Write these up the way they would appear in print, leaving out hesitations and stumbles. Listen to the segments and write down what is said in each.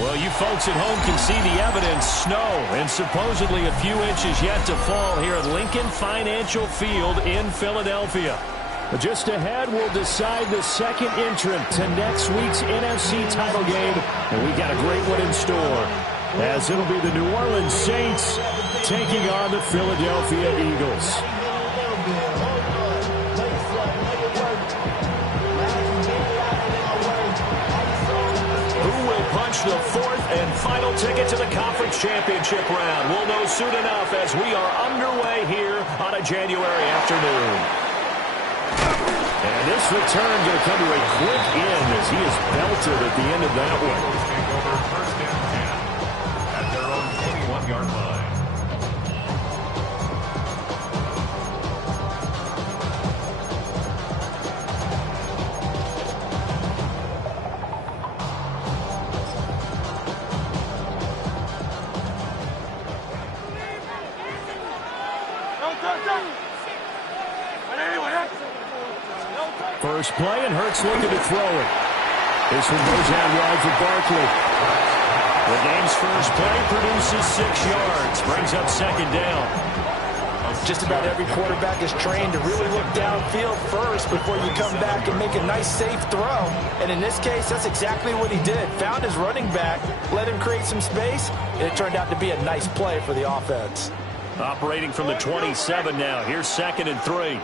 Well, you folks at home can see the evidence. Snow and supposedly a few inches yet to fall here at Lincoln Financial Field in Philadelphia. But just ahead, we'll decide the second entrant to next week's NFC title game. And we've got a great one in store, as it'll be the New Orleans Saints taking on the Philadelphia Eagles. The fourth and final ticket to the conference championship round. We'll know soon enough as we are underway here on a January afternoon. And this return going to come to a quick end as he is belted at the end of that one. First and 10 at their own 21-yard line. First play, and Hurts looking to throw it. This one goes out wide for Barkley. The game's first play produces 6 yards. Brings up second down. Just about every quarterback is trained to really look downfield first before you come back and make a nice, safe throw. And in this case, that's exactly what he did. Found his running back, let him create some space, and it turned out to be a nice play for the offense. Operating from the 27 now. Here's 2nd and 3.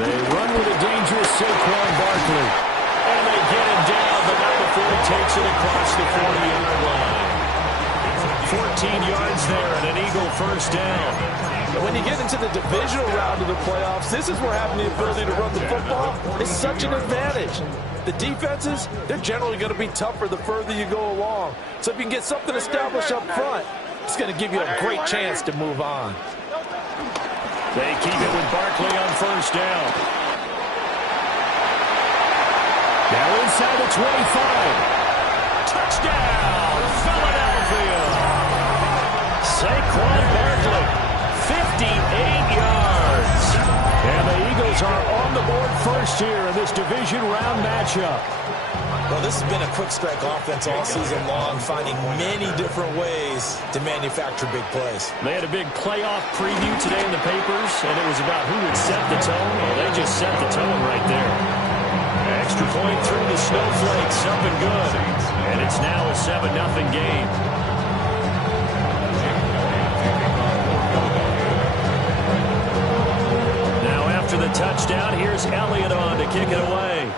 They run with a dangerous Saquon Barkley. And they get him down, but not before he takes it across the 40-yard line. 14 yards there and an Eagle first down. When you get into the divisional round of the playoffs, this is where having the ability to run the football is such an advantage. The defenses, they're generally going to be tougher the further you go along. So if you can get something established up front, it's going to give you a great chance to move on. They keep it with Barkley on first down. Now inside the 25. Touchdown, Philadelphia. Saquon Barkley, 58 yards. And the Eagles are on the board first here in this division round matchup. Well, this has been a quick strike offense all season long, finding many different ways to manufacture big plays. They had a big playoff preview today in the papers, and it was about who would set the tone. Well, they just set the tone right there. Extra point through the snowflakes, up and good. And it's now a 7-0 game. Now after the touchdown, here's Elliott on to kick it away.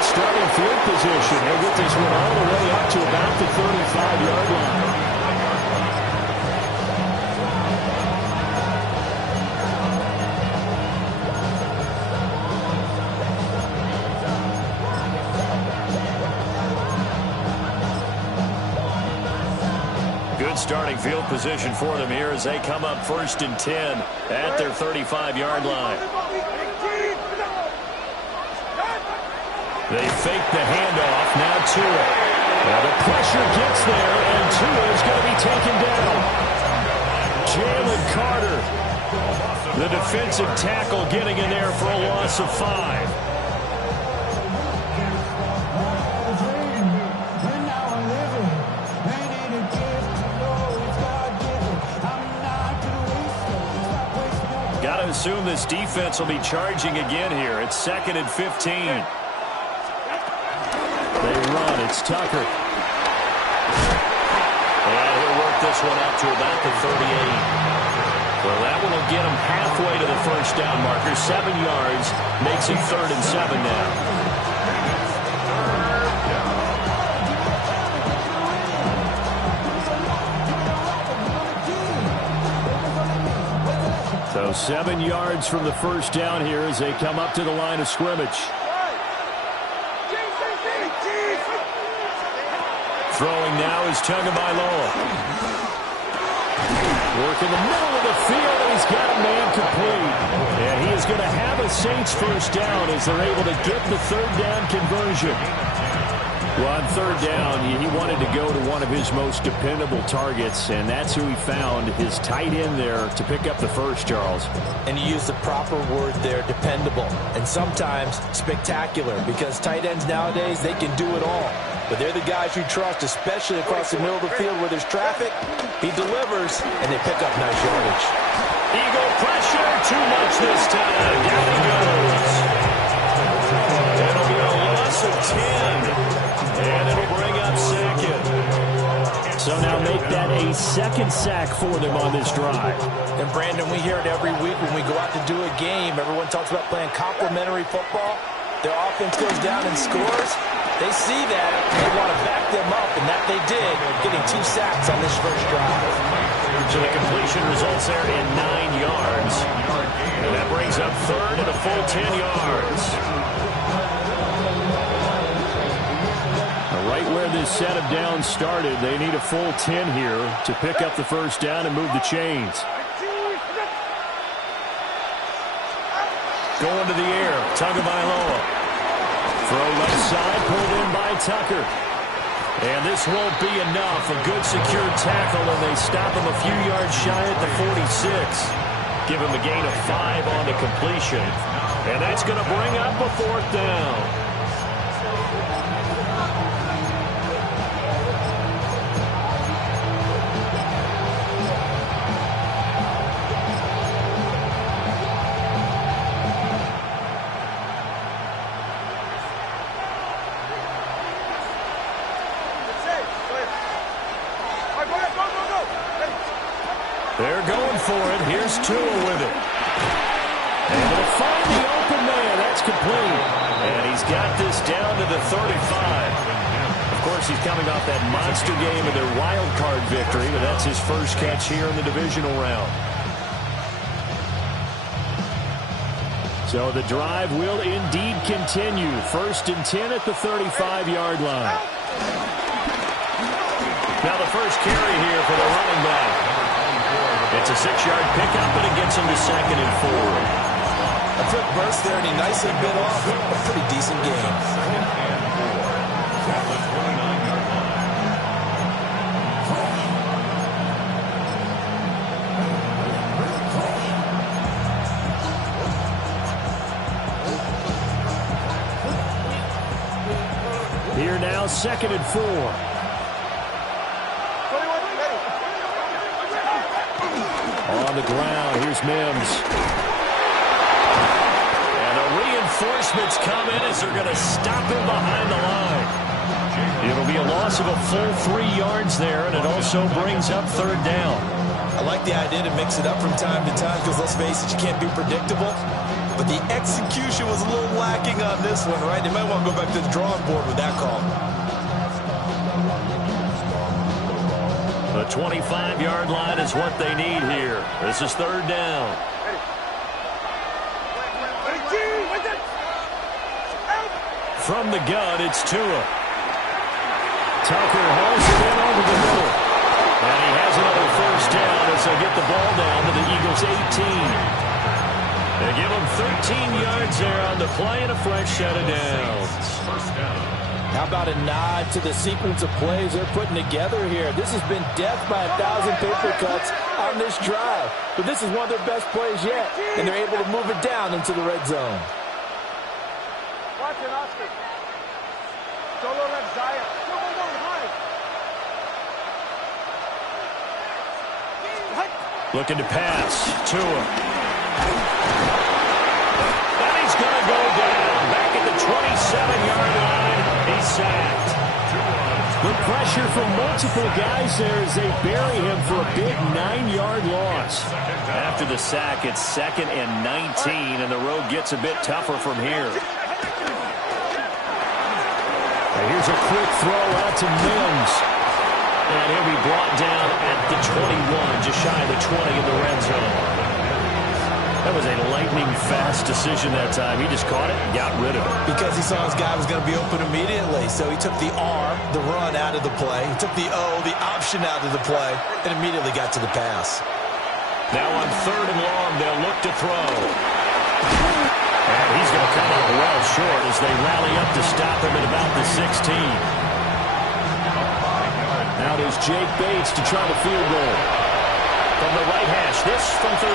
Starting field position. He'll get this one all the way up to about the 35-yard line. Good starting field position for them here as they come up 1st and 10 at their 35-yard line. They fake the handoff, now Tua. Well, the pressure gets there, and Tua is going to be taken down. Jalen Carter, the defensive tackle, getting in there for a loss of 5. Got to assume this defense will be charging again here. It's 2nd and 15. They run. It's Tucker. And he'll work this one out to about the 38. Well, that one will get him halfway to the first down marker. 7 yards. Makes it 3rd and 7 now. So 7 yards from the first down here as they come up to the line of scrimmage. Throwing now is Tagovailoa. Work in the middle of the field, and he's got a man complete. And he is going to have a Saints first down as they're able to get the 3rd down conversion. Well, on third down, he wanted to go to one of his most dependable targets, and that's who he found, his tight end there, to pick up the first, Charles. And you use the proper word there, dependable, and sometimes spectacular, because tight ends nowadays, they can do it all. But they're the guys you trust, especially across the middle of the field where there's traffic. He delivers, and they pick up nice yardage. Eagle pressure, too much this time. Down he goes. It'll be a loss of 10. And it'll bring up second. So now make that a second sack for them on this drive. And, Brandon, we hear it every week when we go out to do a game. Everyone talks about playing complementary football. Their offense goes down and scores. They see that. They want to back them up, and that they did, getting 2 sacks on this first drive. So the completion results there in 9 yards. And that brings up third and a full 10 yards. Right where this set of downs started, they need a full 10 here to pick up the first down and move the chains. Going to the air, Tagovailoa. Throw left side, pulled in by Tucker. And this won't be enough. A good secure tackle, and they stop him a few yards shy at the 46. Give him a gain of 5 on the completion. And that's going to bring up a 4th down. They're going for it. Here's Tua with it. And they'll find the open man. That's complete. And he's got this down to the 35. Of course, he's coming off that monster game of their wild card victory, but that's his first catch here in the divisional round. So the drive will indeed continue. 1st and 10 at the 35-yard line. Now the first carry here for the running back. It's a 6-yard pickup, and it gets him to 2nd and 4. A quick burst there, and he nicely bit off a pretty decent game. Here now, 2nd and 4. On the ground, here's Mims. And the reinforcements come in as they're going to stop him behind the line. It'll be a loss of a full 3 yards there, and it also brings up 3rd down. I like the idea to mix it up from time to time because, let's face it, you can't be predictable. But the execution was a little lacking on this one, right? They might want to go back to the drawing board with that call. The 25-yard line is what they need here. This is 3rd down. From the gun, it's Tua. Tucker hauls it in over the middle. And he has another 1st down as they get the ball down to the Eagles' 18. They give him 13 yards there on the play and a fresh set of downs. 1st down. How about a nod to the sequence of plays they're putting together here? This has been death by 1,000 paper cuts on this drive. But this is one of their best plays yet, and they're able to move it down into the red zone. Watch it, Oscar. Solo left Zaya. Looking to pass. Tua. And he's going to go down. Back at the 27-yard line. He's sacked. Good pressure from multiple guys there as they bury him for a big 9-yard loss. After the sack, it's 2nd and 19, and the road gets a bit tougher from here. And here's a quick throw out to Mims. And he'll be brought down at the 21, just shy of the 20 in the red zone. That was a lightning-fast decision that time. He just caught it and got rid of it. Because he saw his guy was going to be open immediately. So he took the R, the run, out of the play. He took the O, the option, out of the play, and immediately got to the pass. Now on 3rd and long, they'll look to throw. And he's going to come up well short as they rally up to stop him at about the 16. Out is Jake Bates to try the field goal. From the right hash, this from 33.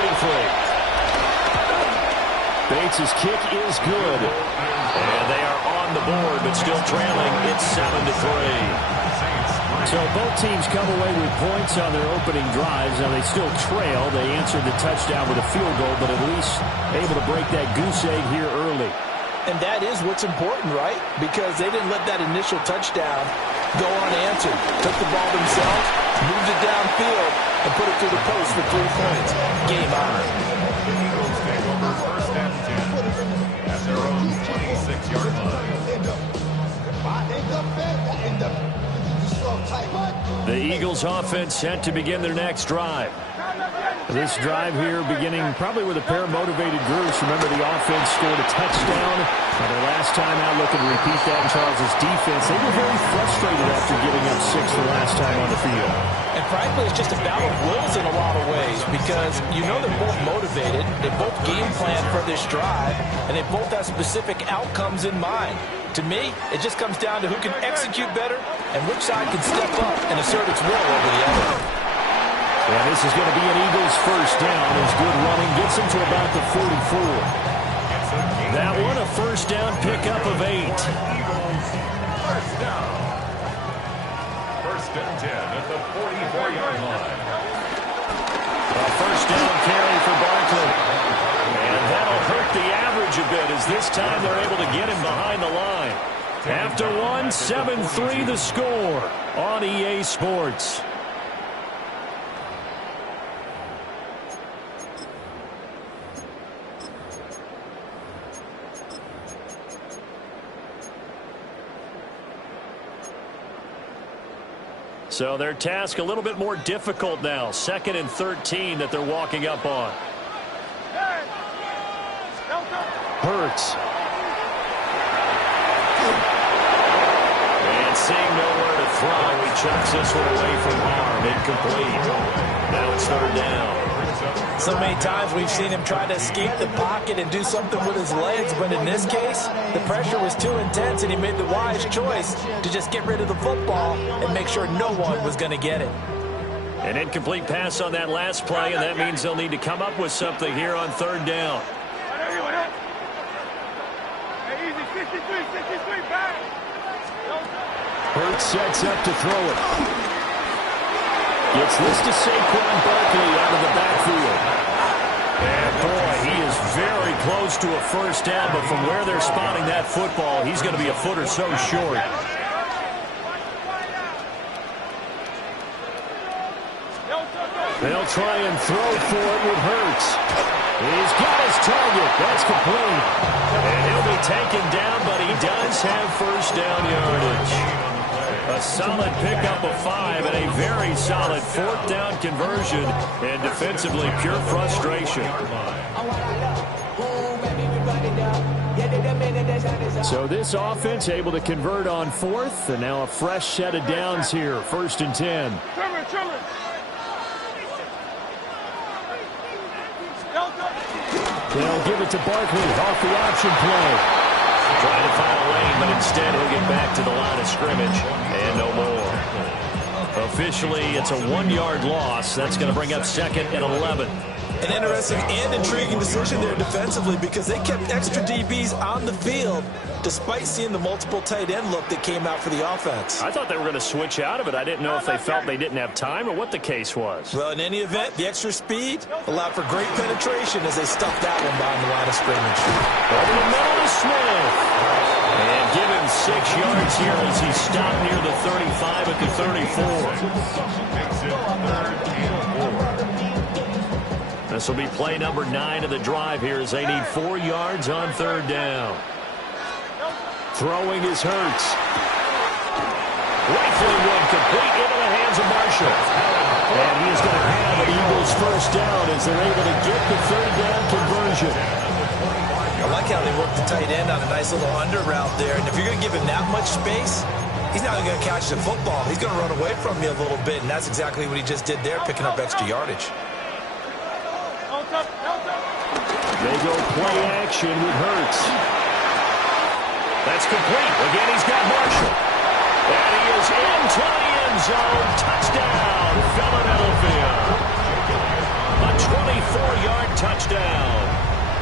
Bates' kick is good. And they are on the board, but still trailing. It's 7-3. So both teams come away with points on their opening drives. Now they still trail. They answered the touchdown with a field goal, but at least able to break that goose egg here early. And that is what's important, right? Because they didn't let that initial touchdown go unanswered. Took the ball themselves, moved it downfield, and put it through the post for 3 points. Game on. The Eagles take over first and 10 at their own 26-yard line. The Eagles offense set to begin their next drive. This drive here beginning probably with a pair of motivated groups. Remember, the offense scored a touchdown. Their last time out, looking to repeat that in Charles' defense. They were very frustrated after giving up 6 the last time on the field. And frankly, it's just a battle of wills in a lot of ways because you know they're both motivated. They both game plan for this drive, and they both have specific outcomes in mind. To me, it just comes down to who can execute better and which side can step up and assert its will over the other. Yeah, this is going to be an Eagles first down as good running gets them to about the 44. That one a first down pickup of 8. Eagles first down. First and 10 at the 44-yard line. A first down carry for Barkley. And that'll hurt the average a bit as this time they're able to get him behind the line. After one, 7-3 the score on EA Sports. So their task a little bit more difficult now. 2nd and 13 that they're walking up on. Hurts. And seeing nowhere to throw, he chucks this one away from harm. Incomplete. Now it's 3rd down. So many times we've seen him try to escape the pocket and do something with his legs, but in this case, the pressure was too intense and he made the wise choice to just get rid of the football and make sure no one was going to get it. An incomplete pass on that last play, and that means they'll need to come up with something here on 3rd down. Hurts sets up to throw it. Gets this to Saquon Barkley out of the backfield. And boy, he is very close to a first down, but from where they're spotting that football, he's going to be a foot or so short. They'll try and throw for it with Hurts. He's got his target. That's complete. And he'll be taken down, but he does have first down yardage. A solid pickup of 5 and a very solid 4th down conversion, and defensively pure frustration. So this offense able to convert on 4th, and now a fresh set of downs here. 1st and 10. They'll give it to Barkley off the option play. Trying to find a lane, but instead he'll get back to the line of scrimmage and no more. Officially, it's a 1-yard loss. That's going to bring up 2nd and 11. An interesting and intriguing decision there defensively because they kept extra DBs on the field despite seeing the multiple tight end look that came out for the offense. I thought they were going to switch out of it. I didn't know if they felt they didn't have time or what the case was. Well, in any event, the extra speed allowed for great penetration as they stuffed that one behind the line of scrimmage. Over the middle to Smith. And give him 6 yards here as he stopped near the 35 at the 34. Makes it 3rd and 4. This will be play number 9 of the drive here as they need 4 yards on 3rd down. Throwing is Hurts. Rifling one complete into the hands of Marshall. And he is going to have an Eagles first down as they're able to get the 3rd down conversion. I like how they worked the tight end on a nice little under route there. And if you're going to give him that much space, he's not going to catch the football. He's going to run away from you a little bit, and that's exactly what he just did there, picking up extra yardage. They go play action with Hurts. That's complete. Again, he's got Marshall. And he is into the end zone. Touchdown, Philadelphia. A 24-yard touchdown.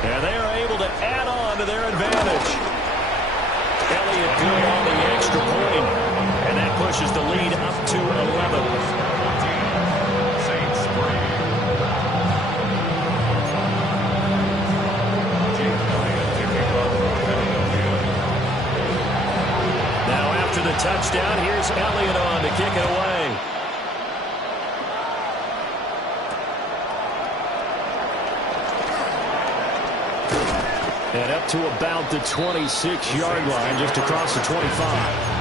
And they are able to add on to their advantage. Elliott good on the extra point. And that pushes the lead up to 11. The touchdown. Here's Elliott on to kick it away. And up to about the 26-yard line, just across the 25.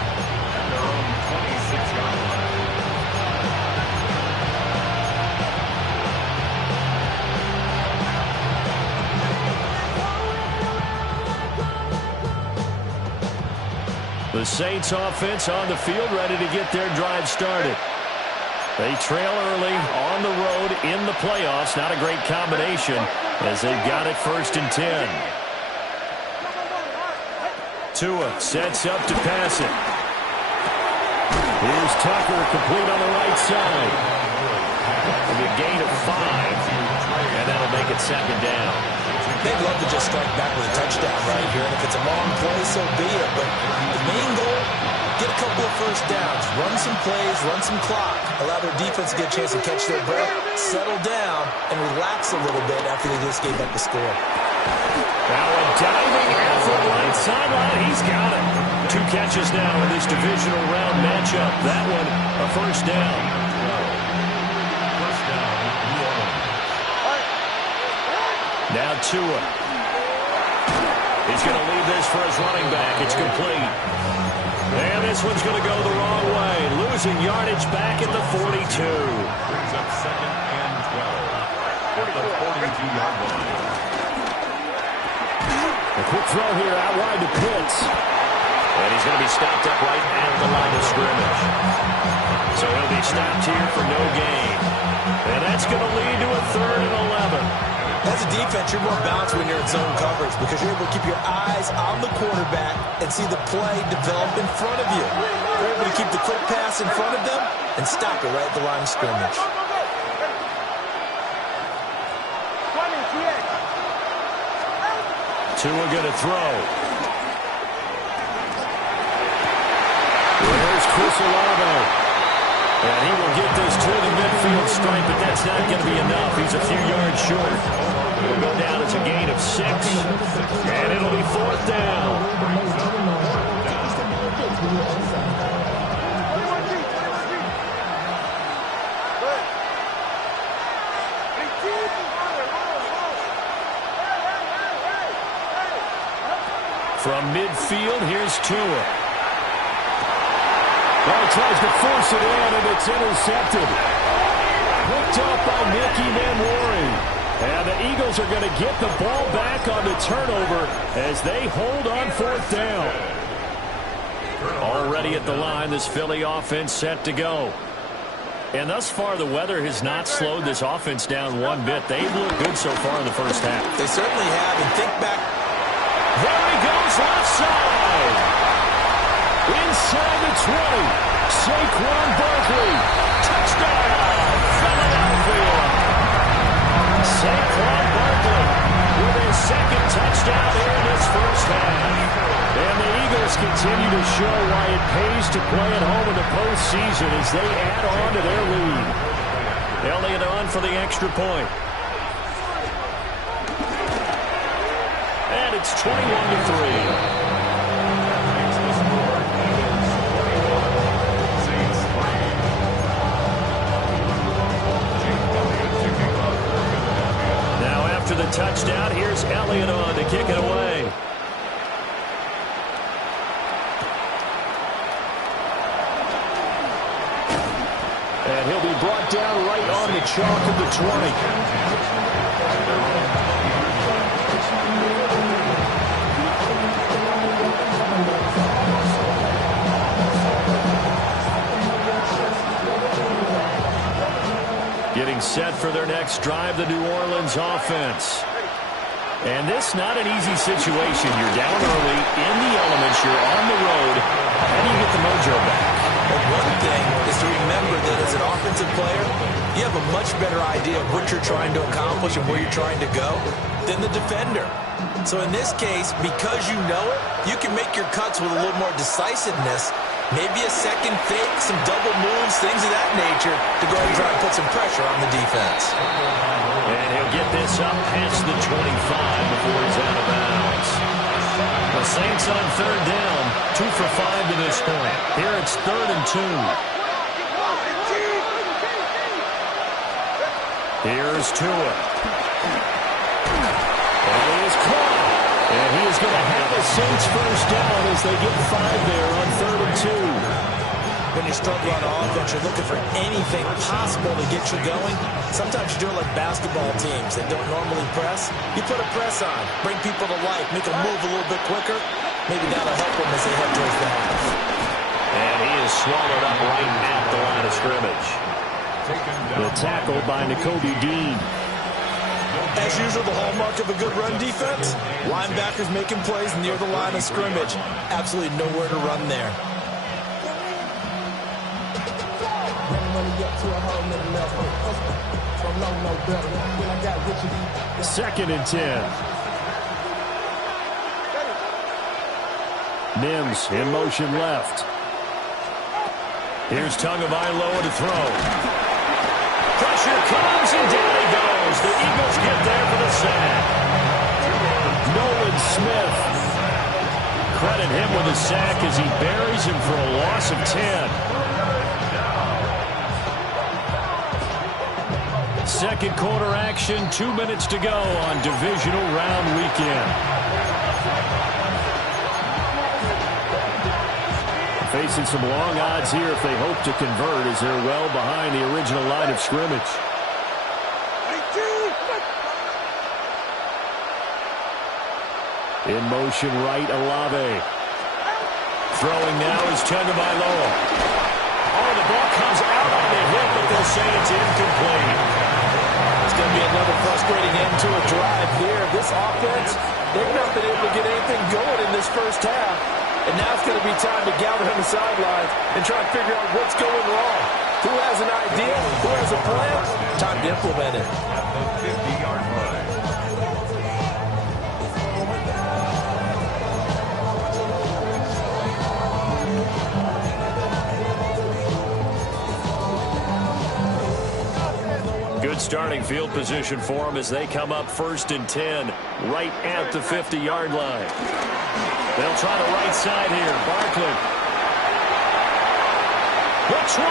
The Saints offense on the field, ready to get their drive started. They trail early on the road in the playoffs. Not a great combination as they've got it 1st and 10. Tua sets up to pass it. Here's Tucker, complete on the right side. A gain of 5, and that'll make it 2nd down. They'd love to just strike back with a touchdown right here, and if it's a long play, so be it. But the main goal, get a couple of first downs, run some plays, run some clock, allow their defense to get a chance to catch their breath, settle down, and relax a little bit after they just gave up the score. Now a diving effort right sideline. He's got it. 2 catches now in this divisional round matchup. That one a first down. Now Tua. He's going to leave this for his running back. It's complete. And this one's going to go the wrong way. Losing yardage back at the 42. Brings up 2nd and 12. At the 42-yard line. A quick throw here out wide to Pitts. And he's going to be stopped up right at the line of scrimmage. So he'll be stopped here for no gain. And that's going to lead to a 3rd and 11. As a defense, you're more balanced when you're in zone coverage because you're able to keep your eyes on the quarterback and see the play develop in front of you. You're able to keep the quick pass in front of them and stop it right at the line of scrimmage. Tua going to throw. There's Chris Olave. And he will get this to the midfield stripe, but that's not going to be enough. He's a few yards short. It'll go down as a gain of 6. And it'll be 4th down. From midfield, here's Tua. Well, he tries to force it in, and it's intercepted. Picked off by Nicky Manwari. And the Eagles are going to get the ball back on the turnover as they hold on 4th down. Already at the line, this Philly offense set to go. And thus far, the weather has not slowed this offense down one bit. They've looked good so far in the first half. They certainly have, and think back. There he goes, left side. Inside the 20, Saquon Barkley. Touchdown, Philadelphia. Saquon Barkley with his 2nd touchdown here in this first half. And the Eagles continue to show why it pays to play at home in the postseason as they add on to their lead. Elliott on for the extra point. And it's 21-3. The touchdown. Here's Elliott on to kick it away. And he'll be brought down right on the chalk of the 20. Getting set for their next drive, the New Orleans offense. And this not an easy situation. You're down early, in the elements, you're on the road. How do you get the mojo back? Well, one thing is to remember that as an offensive player, you have a much better idea of what you're trying to accomplish and where you're trying to go than the defender. So in this case, because you know it, you can make your cuts with a little more decisiveness, maybe a second fake, some double moves, things of that nature, to go ahead and try and put some pressure on the defense. And he'll get this up past the 25 before he's out of bounds. The Saints on third down, 2 for 5 to this point. Here it's 3rd and 2. Here's Tua. And he is caught. And he is going to have the Saints first down as they get 5 there on 3rd and 2. When you struggle on offense, you're looking for anything possible to get you going. Sometimes you do it like basketball teams that don't normally press. You put a press on, bring people to life, make them move a little bit quicker. Maybe that'll help them as they head towards the half. And he is swallowed up right at the line of scrimmage. The tackle by Nakobe Dean. As usual, the hallmark of a good run defense, linebackers making plays near the line of scrimmage. Absolutely nowhere to run there. 2nd and 10. Mims in motion left. Here's Tagovailoa to throw. Pressure comes and down he goes. The Eagles get there for the sack. Nolan Smith. Credit him with a sack as he buries him for a loss of 10. Second quarter action, 2 minutes to go on divisional round weekend. Facing some long odds here if they hope to convert as they're well behind the original line of scrimmage. In motion right, Olave. Throwing now is Tagovailoa. Oh, the ball comes out on the hit, but they'll say it's incomplete. It's going to be another frustrating end to a drive here. This offense, they've not been able to get anything going in this first half. And now it's going to be time to gather on the sidelines and try and figure out what's going wrong. Who has an idea? Who has a plan? Time to implement it. At the 50-yard line. Good starting field position for them as they come up 1st and 10 right at the 50-yard line. They'll try the right side here. Barkley. The 20.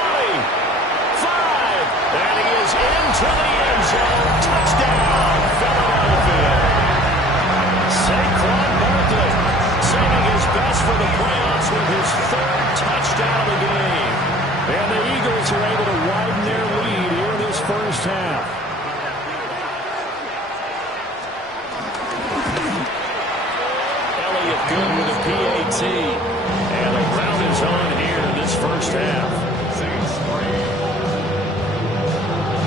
5. And he is into the end zone. Touchdown, Philadelphia. Saquon Barkley saving his best for the playoffs with his 3rd touchdown of the game. And the Eagles are able to widen their lead here in this first half. Elliott good with a PAT. And the round is on here in this first half. Saints 3.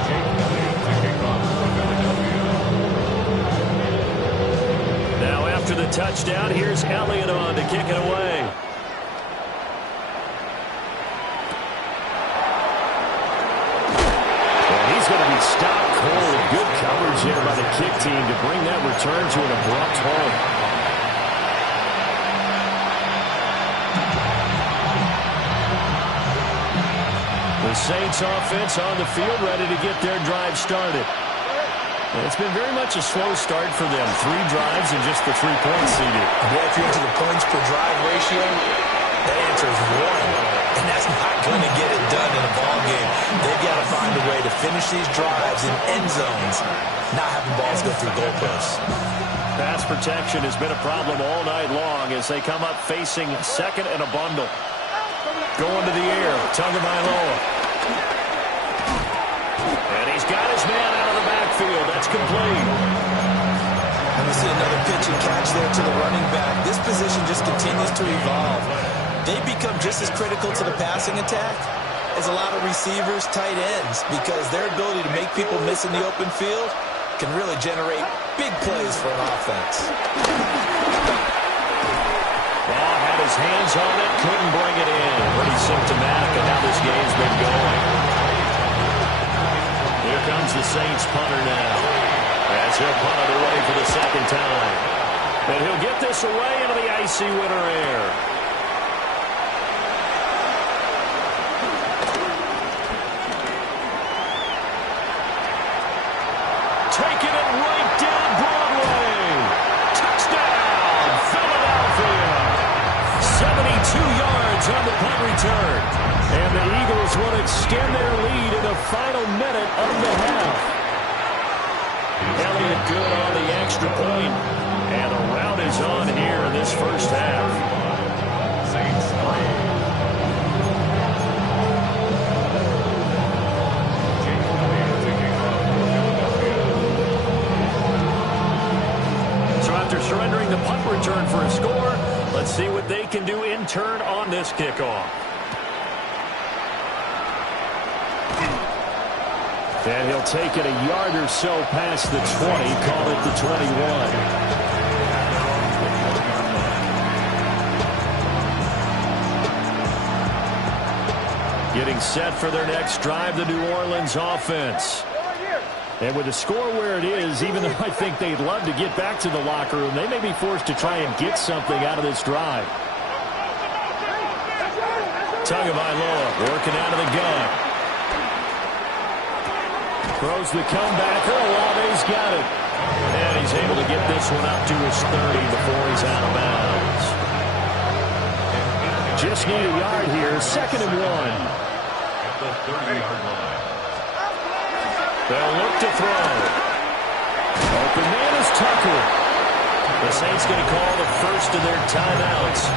Jake Elliott to kick off for Philadelphia. Now after the touchdown, here's Elliott on to kick it away. He's going to be stopped cold. Good coverage here by the kick team to bring that return to an abrupt halt. The Saints offense on the field ready to get their drive started. And it's been very much a slow start for them. 3 drives and just the 3 points seeded. Boy, if you're into the points per drive ratio, that answer is 1. And that's not going to get it done in a ball game. They've got to find a way to finish these drives in end zones, not having balls go through goalposts. Pass protection has been a problem all night long as they come up facing 2nd and a bundle. Going to the air, Tagovailoa. And he's got his man out of the backfield. That's complete. And we see another pitch and catch there to the running back. This position just continues to evolve. They become just as critical to the passing attack as a lot of receivers, tight ends, because their ability to make people miss in the open field can really generate big plays for an offense. Well, had his hands on it, couldn't bring it in. Pretty symptomatic of how this game's been going. Here comes the Saints punter now, as he'll punt it away for the second time. And he'll get this away into the icy winter air. Taking it right down Broadway. Touchdown, Philadelphia. 72 yards on the punt return. And the Eagles will extend their lead in the final minute of the half. Elliott good on the extra point. And the rout is on here in this first half. Saints 3. Surrendering the punt return for a score. Let's see what they can do in turn on this kickoff. And he'll take it a yard or so past the 20, call it the 21. Getting set for their next drive, the New Orleans offense. And with the score where it is, even though I think they'd love to get back to the locker room, they may be forced to try and get something out of this drive. Tagovailoa working out of the gun. Throws the comebacker. Olave's got it. And he's able to get this one up to his 30 before he's out of bounds. Just need a yard here. 2nd and 1. At the 30-yard line. They'll look to throw. Open man is Tucker. The Saints going to call the first of their timeouts,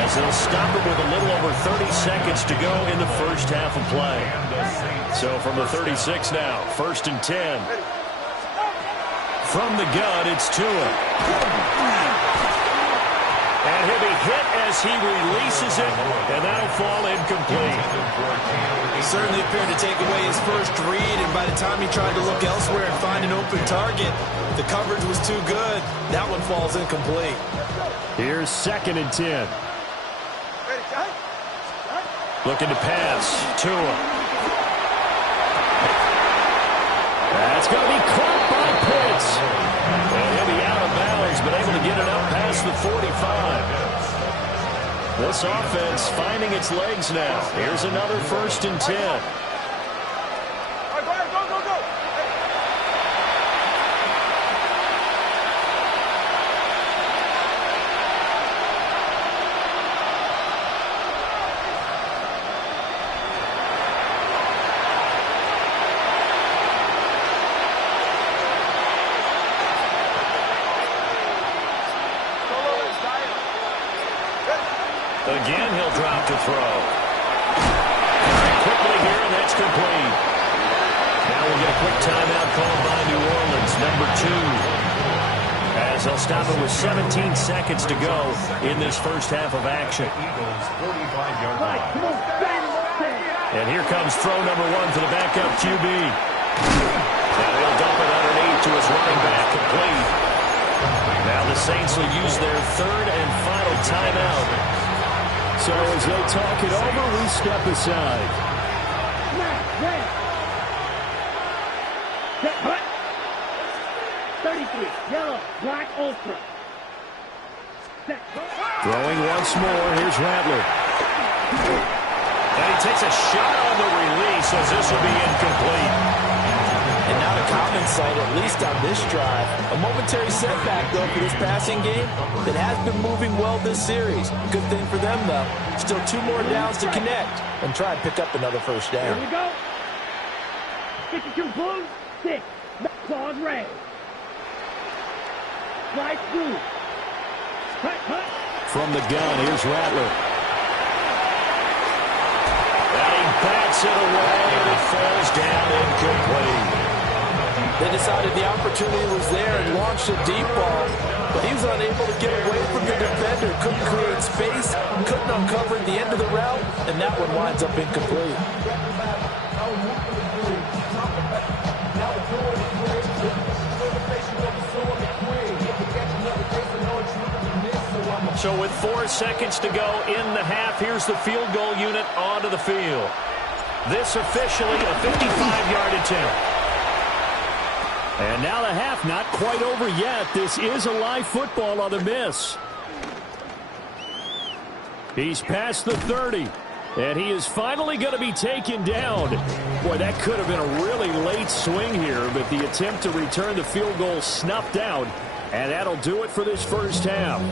as they'll stop it with a little over 30 seconds to go in the first half of play. So from the 36 now, 1st and 10. From the gun, it's Tua. And he'll be hit as he releases it, and that'll fall incomplete. He certainly appeared to take away his first read, and by the time he tried to look elsewhere and find an open target, the coverage was too good. That one falls incomplete. Here's 2nd and 10. Looking to pass. Tua. That's going to be caught by Pitts. And he'll be out of bounds, but able to get it up past the 45. This offense finding its legs now. Here's another 1st and 10. Again, he'll drop to throw. Quickly here, and that's complete. Now we'll get a quick timeout called by New Orleans, number 2. As they'll stop it with 17 seconds to go in this first half of action. Eagles 45-yard line. And here comes throw number 1 for the backup QB. And he'll dump it underneath to his running back, complete. Now the Saints will use their 3rd and final timeout. So as they talk it over, we step aside. Red. Set, hut. 33, yellow, black, ultra. Set. Throwing once more, here's Rattler. And he takes a shot on the release, as this will be incomplete. And not a common sight, at least on this drive. A momentary setback, though, for this passing game that has been moving well this series. Good thing for them, though. Still 2 more downs to connect and try and pick up another first down. Here we go. 52 blue, 6. Claws red. Slide through. Hut. From the gun, here's Rattler. And he bats it away, and it falls down incomplete. They decided the opportunity was there and launched a deep ball, but he was unable to get away from the defender, couldn't create space, couldn't uncover the end of the route, and that one winds up incomplete. So with 4 seconds to go in the half, here's the field goal unit onto the field. This officially a 55-yard attempt. And now the half not quite over yet. This is a live football on the miss. He's past the 30. And he is finally going to be taken down. Boy, that could have been a really late swing here, but the attempt to return the field goal snuffed out. And that'll do it for this first half.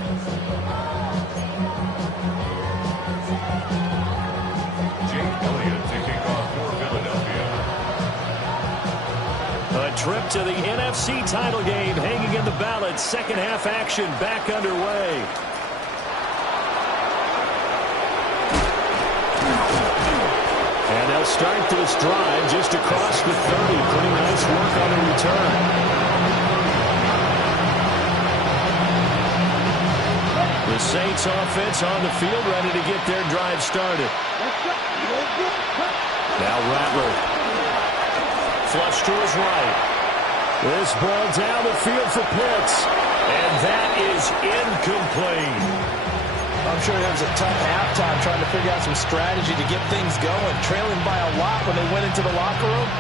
A trip to the NFC title game hanging in the balance. Second half action back underway. And they'll start this drive just across the 30. Pretty nice work on the return. The Saints offense on the field ready to get their drive started. Now Rattler. Flush to his right. This ball down the field for Pitts. And that is incomplete. I'm sure it was a tough halftime trying to figure out some strategy to get things going. Trailing by a lot when they went into the locker room.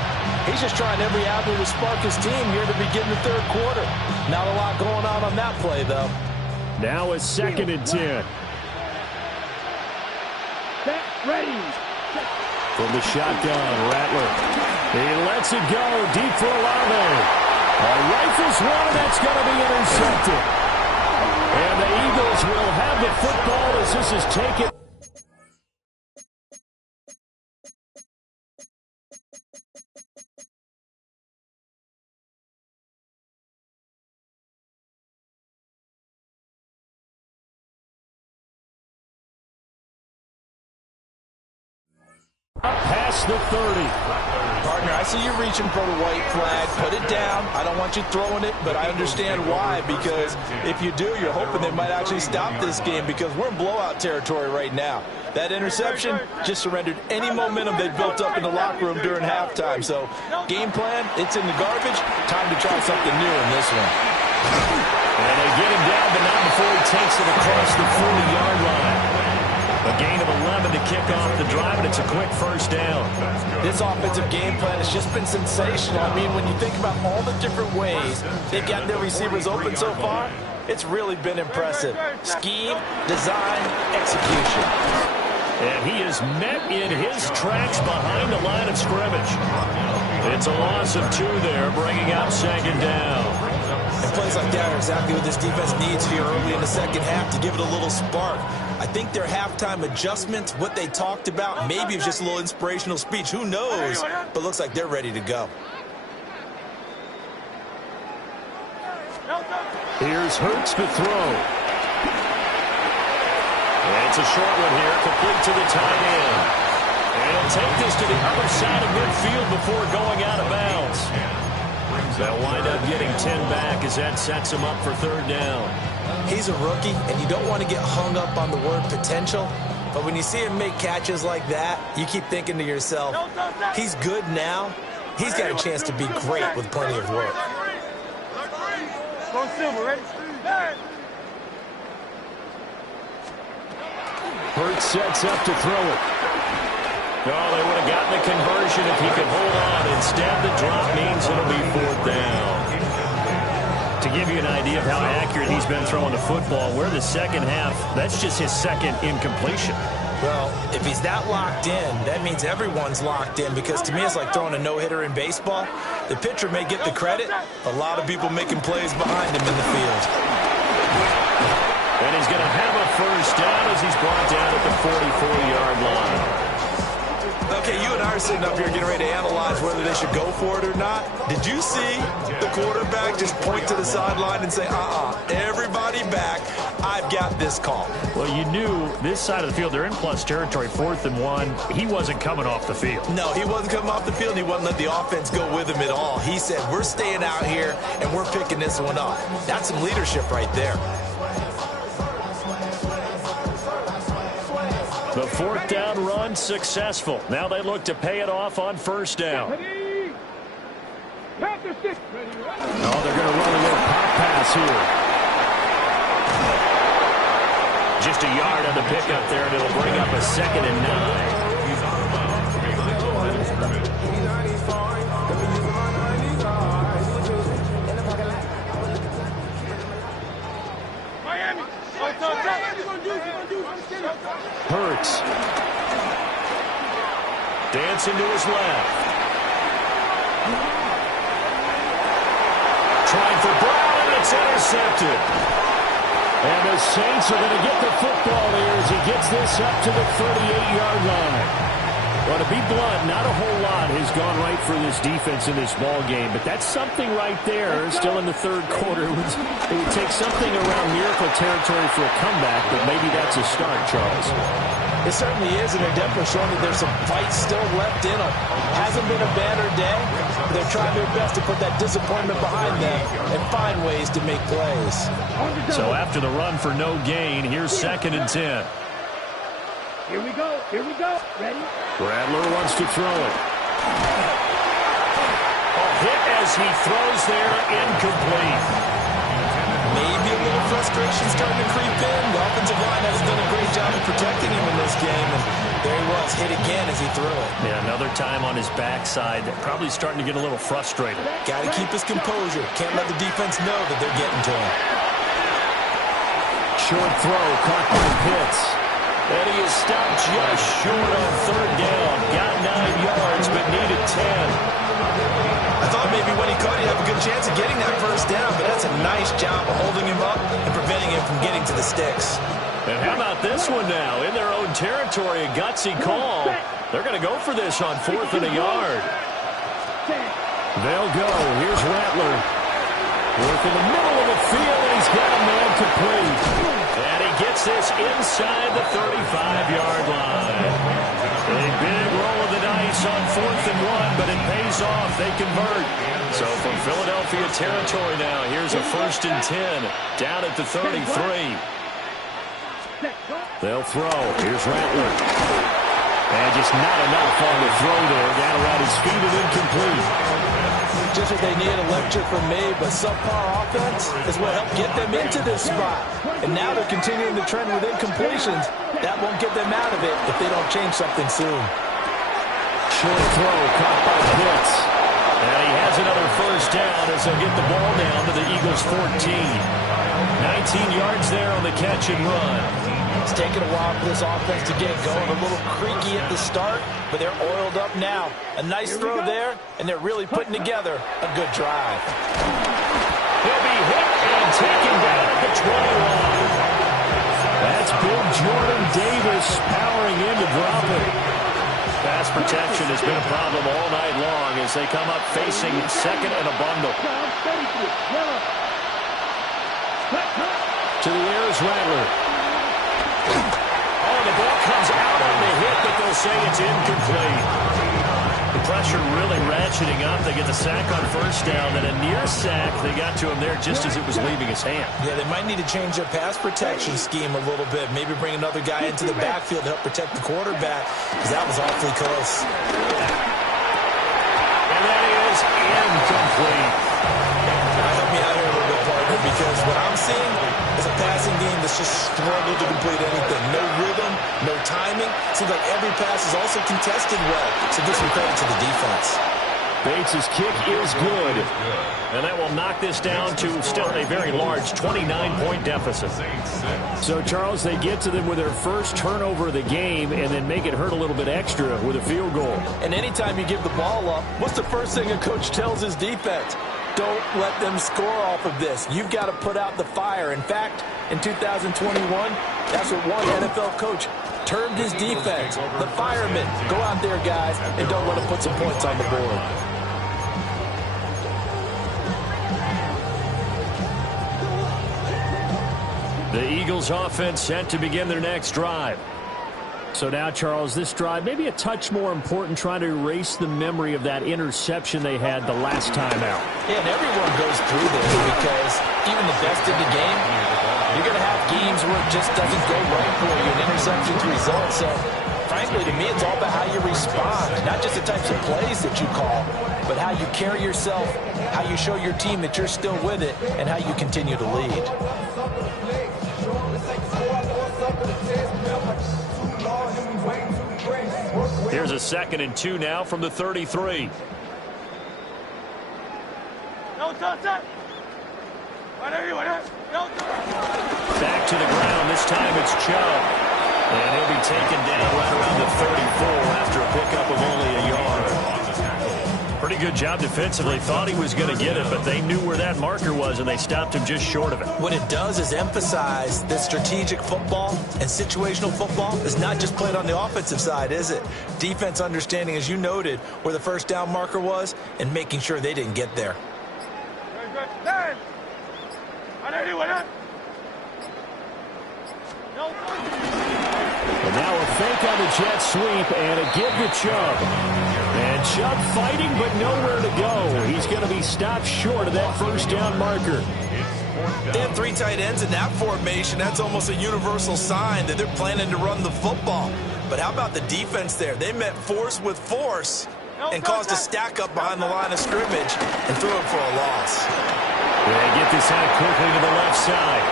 He's just trying every avenue to spark his team here to begin the third quarter. Not a lot going on that play, though. Now a 2nd and 10. Ready. From the shotgun, Rattler. He lets it go deep for Olave. A rifles one, that's going to be intercepted. And the Eagles will have the football as this is taken. Past the 30. Partner, I see you reaching for the white flag. Put it down. I don't want you throwing it, but I understand why. Because if you do, you're hoping they might actually stop this game because we're in blowout territory right now. That interception just surrendered any momentum they built up in the locker room during halftime. So, game plan, it's in the garbage. Time to try something new in this one. And they get him down, but not before he takes it across the 40-yard line. A gain of 11 to kick off the drive, and it's a quick first down. This offensive game plan has just been sensational. I mean, when you think about all the different ways they've gotten their receivers open so far, it's really been impressive. Scheme, design, execution. And he is met in his tracks behind the line of scrimmage. It's a loss of 2 there, bringing out 2nd down. And plays like that are exactly what this defense needs here early in the second half to give it a little spark. I think their halftime adjustments, what they talked about, maybe it's just a little inspirational speech. Who knows? But looks like they're ready to go. Here's Hurts to throw. And it's a short one here, complete to the tight end. And he'll take this to the other side of midfield before going out of bounds. They'll wind up getting 10 back as that sets him up for 3rd down. He's a rookie, and you don't want to get hung up on the word potential. But when you see him make catches like that, you keep thinking to yourself, he's good now. He's got a chance to be great with plenty of work. Hurts sets up to throw it. Oh, they would have gotten the conversion if he could hold on. Instead, the drop means it'll be 4th down. To give you an idea of how accurate he's been throwing the football, we're the second half. That's just his 2nd incompletion. Well, if he's that locked in, that means everyone's locked in because to me it's like throwing a no-hitter in baseball. The pitcher may get the credit. A lot of people making plays behind him in the field. And he's going to have a first down as he's brought down at the 44-yard line. Okay, you and I are sitting up here getting ready to analyze whether they should go for it or not. Did you see the quarterback just point to the sideline and say, everybody back, I've got this call? Well, you knew this side of the field, they're in plus territory, 4th and 1. He wasn't coming off the field. No, he wasn't coming off the field. He wasn't letting the offense go with him at all. He said, we're staying out here, and we're picking this one up. That's some leadership right there. The 4th down run successful. Now they look to pay it off on 1st down. Oh, they're going to run a little pop pass here. just a yard on the pickup there, and it'll bring up a 2nd and 9. Hurts. Dancing to his left. Trying for Brown, and it's intercepted. And the Saints are going to get the football here as he gets this up to the 38-yard line. Well, to be blunt, not a whole lot has gone right for this defense in this ball game, but that's something right there. Still in the third quarter, it would take something around miracle territory for a comeback, but maybe that's a start, Charles. It certainly is, and they're definitely showing that there's some fight still left in them. Hasn't been a banner day, but they're trying their best to put that disappointment behind them and find ways to make plays. So after the run for no gain, here's 2nd and 10. Here we go. Here we go. Ready? Rattler wants to throw it. A hit as he throws there, incomplete. Maybe a little frustration starting to creep in. The offensive line hasn't done a great job of protecting him in this game, and there he was, hit again as he threw it. Yeah, another time on his backside. Probably starting to get a little frustrated. Got to keep his composure. Can't let the defense know that they're getting to him. Short throw, caught by Pitts. And he is stopped just short on 3rd down. Got 9 yards, but needed 10. I thought maybe when he caught, he'd have a good chance of getting that 1st down, but that's a nice job of holding him up and preventing him from getting to the sticks. And how about this one now? In their own territory, a gutsy call. They're going to go for this on 4th and a yard. They'll go. Here's Rattler. Work in the middle of the field, and he's got a man complete. And he gets this inside the 35-yard line. A big roll of the dice on 4th and 1, but it pays off. They convert. So from Philadelphia territory now, here's a 1st and 10 down at the 33. They'll throw. Here's Rattler. And just not enough on the throw there. Down around his feet and incomplete. Just what they need, a lecture from me, but subpar offense is what helped get them into this spot. And now they're continuing the trend with incompletions. That won't get them out of it if they don't change something soon. Short throw caught by Pitts. And he has another 1st down as they'll get the ball down to the Eagles' 14. 19 yards there on the catch and run. It's taken a while for this offense to get going. A little creaky at the start, but they're oiled up now. A nice throw there, and they're really putting together a good drive. He'll be hit and taken down at the 21. That's big Jordan Davis powering in to drop it. Pass protection has been a problem all night long as they come up facing 2nd and a bundle. To the air is Rattler. Oh, the ball comes out on the hit, but they'll say it's incomplete. The pressure really ratcheting up. They get the sack on 1st down, then a near sack. They got to him there just as it was leaving his hand. Yeah, they might need to change their pass protection scheme a little bit. Maybe bring another guy into the backfield to help protect the quarterback, because that was awfully close. And that is incomplete. Now, help me out here a little bit, partner, because what I'm seeing is a passing game that's just struggled to complete anything. No rhythm, no timing. Seems like every pass is also contested well. So give some credit to the defense. Bates' kick is good. And that will knock this down to still a very large 29-point deficit. So, Charles, they get to them with their first turnover of the game and then make it hurt a little bit extra with a field goal. And anytime you give the ball up, what's the first thing a coach tells his defense? Don't let them score off of this. You've got to put out the fire. In fact, in 2021, that's what one NFL coach termed his defense. The firemen. Go out there, guys, and don't let them put some points on the board. The Eagles offense set to begin their next drive. So now, Charles, this drive maybe a touch more important, trying to erase the memory of that interception they had the last time out. Yeah, and everyone goes through this because even the best in the game, you're going to have games where it just doesn't go right for you, and interceptions result. So, frankly, to me, it's all about how you respond, not just the types of plays that you call, but how you carry yourself, how you show your team that you're still with it, and how you continue to lead. Here's a 2nd and 2 now from the 33. Back to the ground. This time it's Chubb. And he'll be taken down right around the 34 after a pickup of only a yard. Pretty good job defensively. Thought he was going to get it, but they knew where that marker was, and they stopped him just short of it. What it does is emphasize that strategic football and situational football is not just played on the offensive side, is it? Defense understanding, as you noted, where the first down marker was and making sure they didn't get there. And now a fake on the jet sweep and a give to Chubb. And Chubb fighting but nowhere to go. He's going to be stopped short of that first down marker. They have 3 tight ends in that formation. That's almost a universal sign that they're planning to run the football. But how about the defense there? They met force with force and caused a stack up behind the line of scrimmage and threw it for a loss. They get this out quickly to the left side.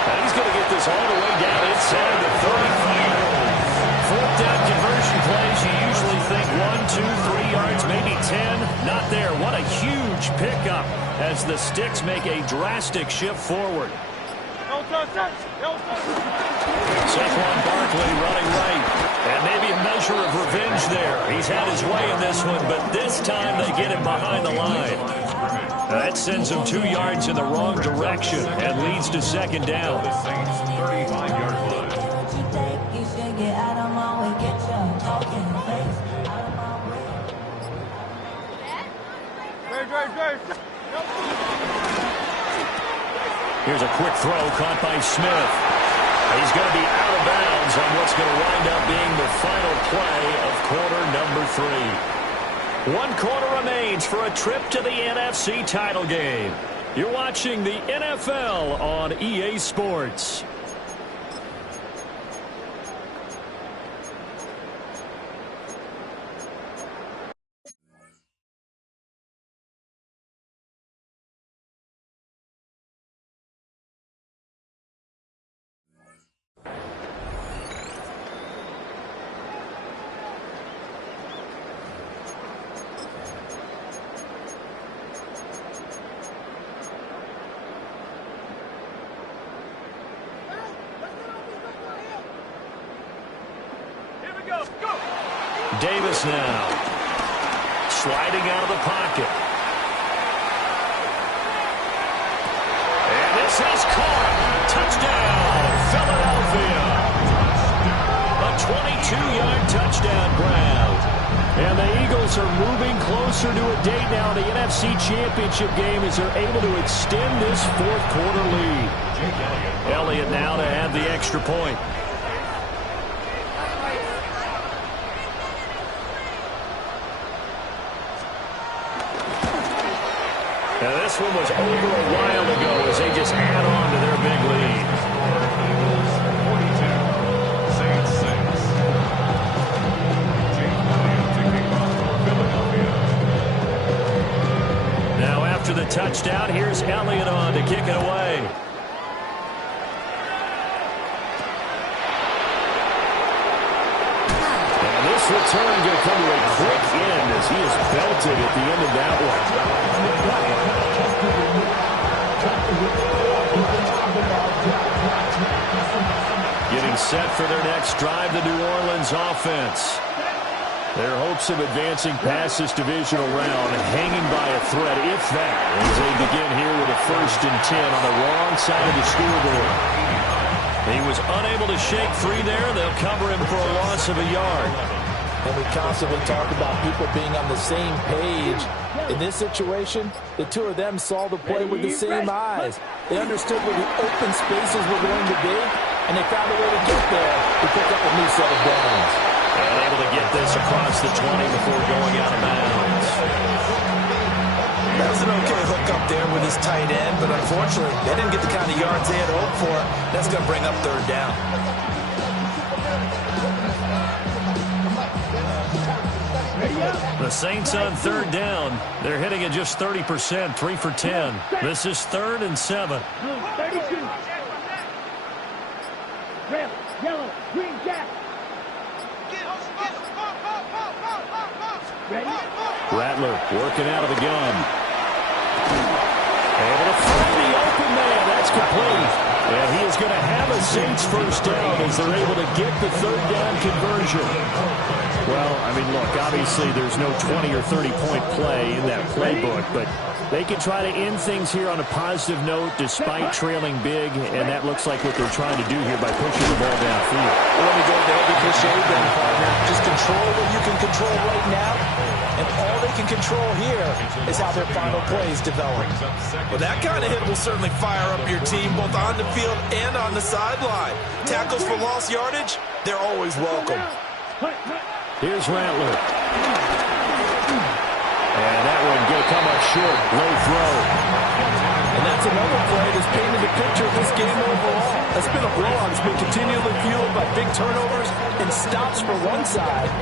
And he's going to get this all the way down inside the 35. 4th down conversion plays, you usually think 1, 2, 3 yards, maybe 10. Not there. What a huge pickup as the Sticks make a drastic shift forward. Saquon Barkley running right. And maybe a measure of revenge there. He's had his way in this one, but this time they get him behind the line. That sends him 2 yards in the wrong direction and leads to 2nd down. Here's a quick throw caught by Smith. He's going to be out of bounds on what's going to wind up being the final play of quarter number 3. 1 quarter remains for a trip to the NFC title game. You're watching the NFL on EA Sports. Davis now sliding out of the pocket. And this is caught. Touchdown, Philadelphia. A 22-yard touchdown grab. And the Eagles are moving closer to a date now in the NFC Championship game as they're able to extend this 4th quarter lead. Elliott now to add the extra point. Now this one was over a while ago as they just add on to their big lead. 42. Now after the touchdown, here's Elliott on to kick it away. And this return going to come to a quick end as he is belted at the end of that one. Getting set for their next drive, the New Orleans offense. Their hopes of advancing past this divisional round hanging by a thread, if that, as they begin here with a 1st and 10 on the wrong side of the scoreboard. He was unable to shake free there. They'll cover him for a loss of a yard. And we constantly talk about people being on the same page. In this situation, the two of them saw the play with the same eyes. They understood where the open spaces were going to be, and they found a way to get there to pick up a new set of downs. And able to get this across the 20 before going out of bounds. That was an okay hook up there with his tight end, but unfortunately, they didn't get the kind of yards they had hoped for. That's going to bring up 3rd down. The Saints on 3rd down. They're hitting at just 30%, 3 for 10. This is 3rd and 7. 32. Red, yellow, green, jack. Rattler working out of the gun. Able to find the open man. That's complete. And he is going to have a Saints first down as they're able to get the third down conversion. Well, I mean, look, obviously there's no 20 or 30-point play in that playbook, but they can try to end things here on a positive note despite trailing big, and that looks like what they're trying to do here by pushing the ball downfield. Well, let me go with the heavy cliche then, partner. Just control what you can control right now, and all they can control here is how their final plays develop. Well, that kind of hit will certainly fire up your team both on the field and on the sideline. Tackles for lost yardage, they're always welcome. Here's Rattler. And that one going to come up short. Low throw. And that's another play that's painted the picture of this game overall. It's been a blowout. It's been continually fueled by big turnovers and stops for one side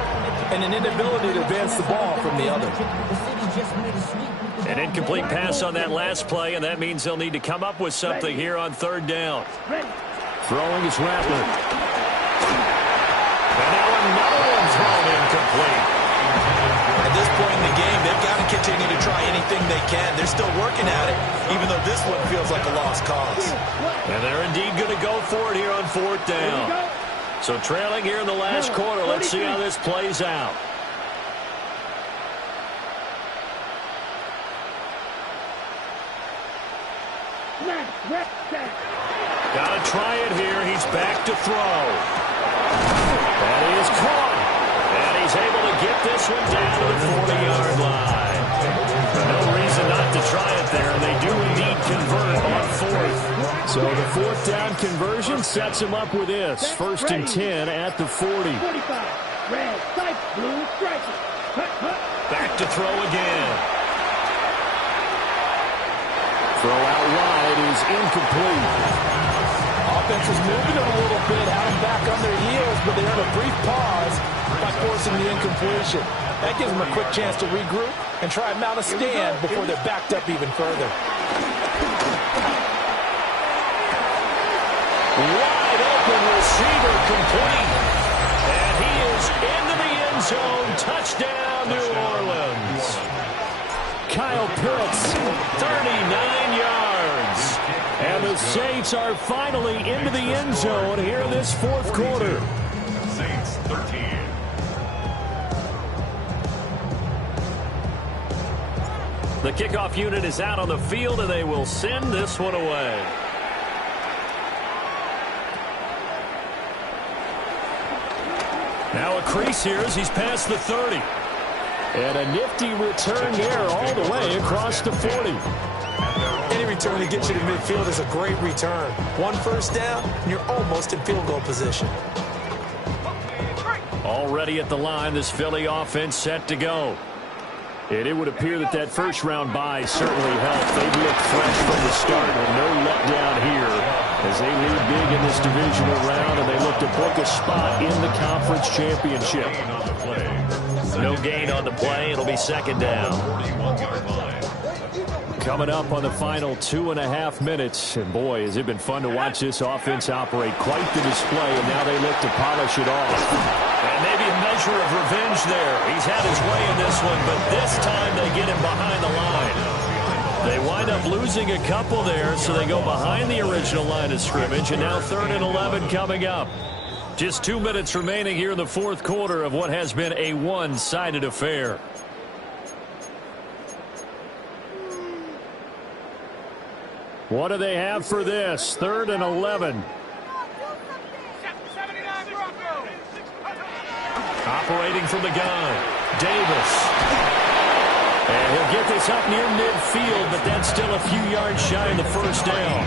and an inability to advance the ball from the other. An incomplete pass on that last play, and that means they'll need to come up with something here on third down. Throwing is Rattler. And now another one thrown incomplete. At this point in the game, they've got to continue to try anything they can. They're still working at it, even though this one feels like a lost cause. And they're indeed going to go for it here on fourth down. So trailing here in the last quarter. Let's see how this plays out. Got to try it here. He's back to throw. And he is caught. And he's able to get this one down to the 40-yard line. No reason not to try it there. And they do indeed convert on fourth. So the fourth down conversion sets him up with this. First and 10 at the 40. Back to throw again. Throw out wide is incomplete. Offense is moving them a little bit out back on their heels, but they earn a brief pause by forcing the incompletion. That gives them a quick chance to regroup and try and mount a stand before they're backed up even further. Wide open receiver complete. And he is into the end zone. Touchdown, New Orleans. Kyle Pitts, 39 yards. And the Saints are finally into the end zone here in this fourth quarter. Saints 13. The kickoff unit is out on the field, and they will send this one away. Now a crease here as he's past the 30. And a nifty return there all the way across the 40. Any return to get you to midfield is a great return. One first down, and you're almost in field goal position. Already at the line, this Philly offense set to go. And it would appear that that first-round bye certainly helped. They looked fresh from the start with no letdown here as they lead big in this divisional round, and they look to book a spot in the conference championship. No gain on the play. It'll be second down. Coming up on the final 2.5 minutes. And boy, has it been fun to watch this offense operate. Quite the display, and now they look to polish it off. And maybe a measure of revenge there. He's had his way in this one, but this time they get him behind the line. They wind up losing a couple there, so they go behind the original line of scrimmage, and now 3rd and 11 coming up. Just 2 minutes remaining here in the fourth quarter of what has been a one-sided affair. What do they have for this? 3rd and 11. Operating from the gun, Davis. And he'll get this up near midfield, but that's still a few yards shy of the first down.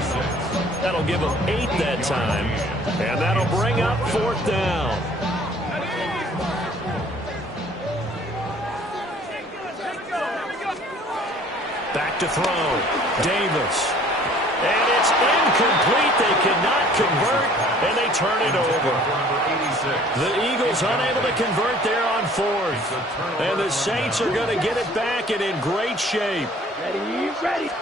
That'll give him 8 that time, and that'll bring up 4th down. Back to throw, Davis. And it's incomplete. They cannot convert, and they turn it over. The Eagles unable to convert there on 4th. And the Saints are going to get it back and in great shape. Ready.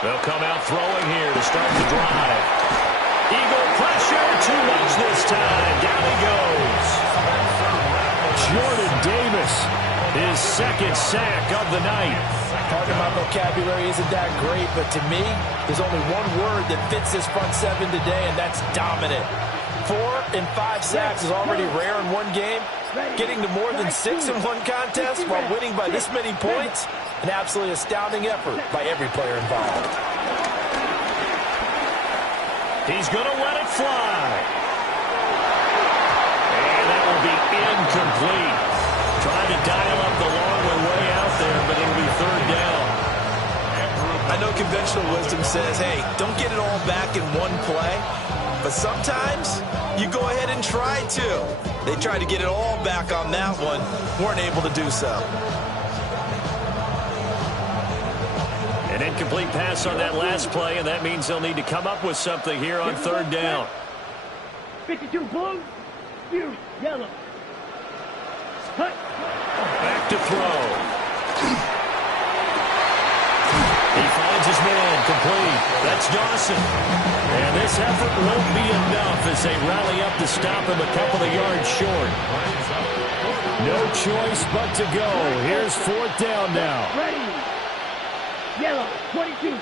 They'll come out throwing here to start the drive. Eagle pressure, too much this time. Down he goes. Jordan Davis His second sack of the night. Pardon my vocabulary isn't that great, but to me, there's only one word that fits this front seven today, and that's dominant. 4 and 5 sacks is already rare in one game. Getting to more than 6 in one contest while winning by this many points, an absolutely astounding effort by every player involved. He's going to let it fly. And that will be incomplete. Trying to dial up the long way out there, but it'll be third down. I know conventional wisdom says, hey, don't get it all back in one play. But sometimes you go ahead and try to. They tried to get it all back on that one. Weren't able to do so. An incomplete pass on that last play, and that means they'll need to come up with something here on third down. 52 blue, you yellow. Cut. Back to throw. He finds his man, complete. That's Dawson. And this effort won't be enough as they rally up to stop him a couple of yards short. No choice but to go. Here's fourth down now. Ready. Yellow, 22.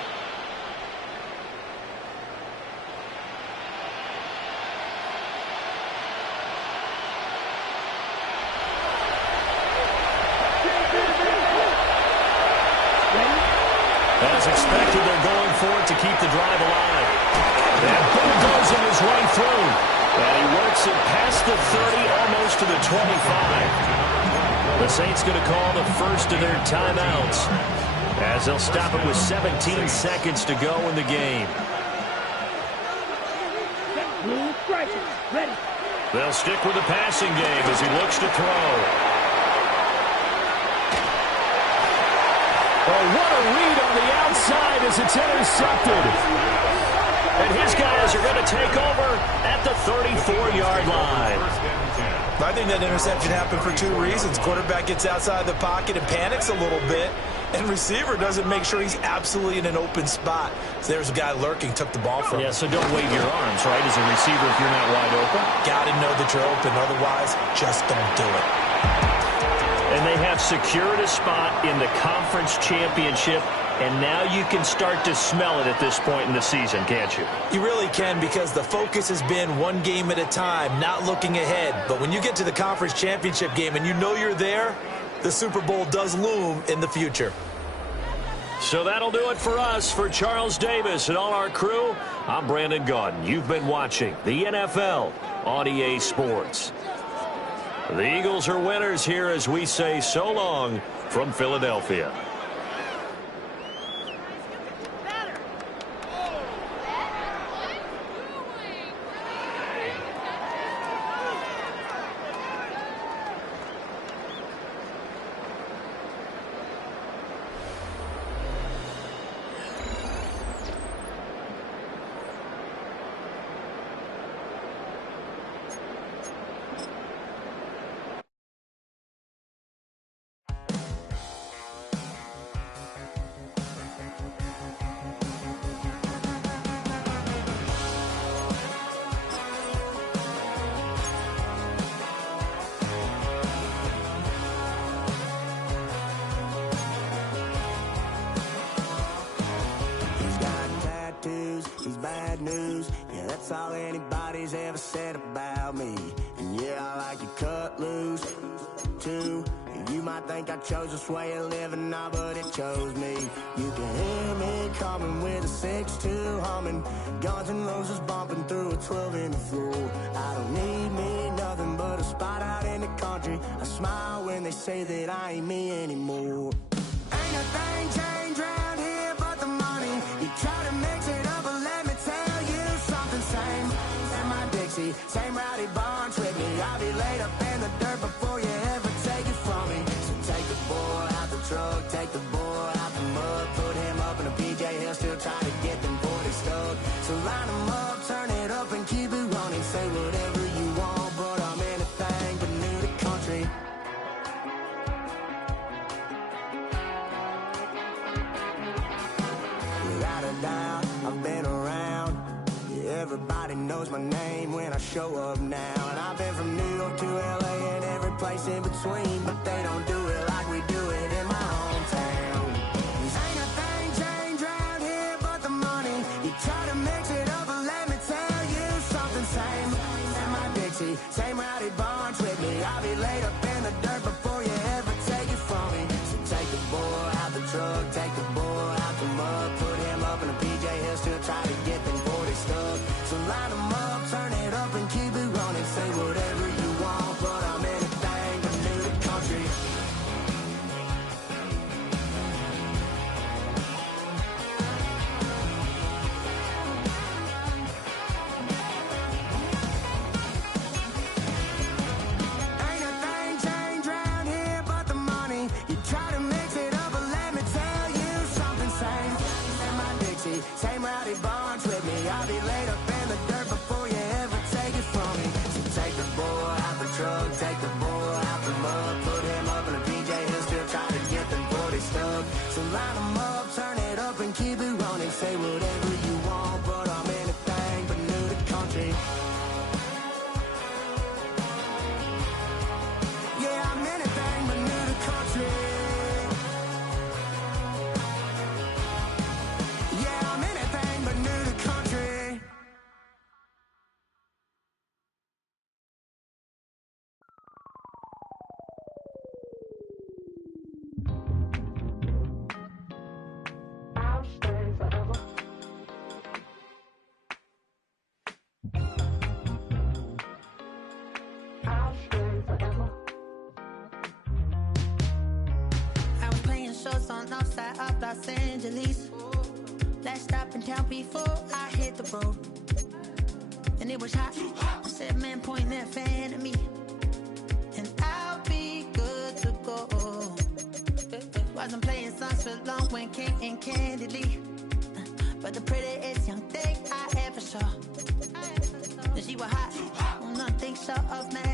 As expected, they're going for it to keep the drive alive. And bulldozing his way through. And he works it past the 30, almost to the 25. The Saints going to call the first of their timeouts, as they'll stop it with 17 seconds to go in the game. Blue striker, ready. They'll stick with the passing game as he looks to throw. Oh, what a read on the outside as it's intercepted. And his guys are going to take over at the 34-yard line. I think that interception happened for 2 reasons. Quarterback gets outside the pocket and panics a little bit, and receiver doesn't make sure he's absolutely in an open spot. So there's a guy lurking, took the ball from him. Yeah, so don't wave your arms, right, as a receiver if you're not wide open. Got to know that you're open. Otherwise, just don't do it. And they have secured a spot in the conference championship, and now you can start to smell it at this point in the season, can't you? You really can, because the focus has been one game at a time, not looking ahead. But when you get to the conference championship game and you know you're there, the Super Bowl does loom in the future. So that'll do it for us. For Charles Davis and all our crew, I'm Brandon Gaudin. You've been watching the NFL on EA Sports. The Eagles are winners here as we say so long from Philadelphia. Bad news, yeah, that's all anybody's ever said about me. And yeah, I like to cut loose, too. You might think I chose this way of living, nah, but it chose me. You can hear me coming with a 6-2 humming, Guns N' Roses bumping through a 12 in the floor. I don't need me nothing but a spot out in the country. I smile when they say that I ain't me anymore. Ain't a thing changed around here but the money. You try to mix it up, but let me tell you something. Same in my Dixie, same rowdy bunch with me. I'll be laid up in the dirt before you ever take it from me. So take the boy out the truck, take the boy out the mud, put him up in a PJ, he'll still try to get them 40 stuck. So line him up, turn it up and keep it running. Say whatever you want, but I'm anything but new to country. everybody knows my name when I show up now. And I've been from New York to LA and every place in between, but they don't do it like we do it in my hometown. Ain't a thing changed around here but the money. You try to mix it up, but let me tell you something. Same in my Dixie, same rowdy bunch with me. I'll be laid up in the dirt before you ever take it from me. So take the boy out the truck, take the boy out the mud, put him up in a PJ, he'll still try to get them 40 stuck. So line them up, turn it up and keep it running. Say whatever you want, but I'm anything but new to country. Ain't a thing changed around here but the money. You try to mix it up, but let me tell you something. Same in my Dixie, same rowdy bunch with me. I'll be laid up in the dirt before you ever take it from me. So take the boy out the truck, take the boy out the mud, put him up in a PJ, he'll still try to get them 40 stuck. So line them up, turn it up and keep it running. Say whatever you want, but I'm anything but new to country. Yeah, I'm anything but new to country. Yeah, I'm anything but new to country. I'll stay forever. I'll stay forever. I was playing shows on outside of Los Angeles. Last stop in town before I hit the road. And it was hot. I said, man, point that fan at me. And I'll be good to go. Wasn't playing songs for long when came candidly. But the prettiest young thing I ever saw. And she was hot. Nothing short of man.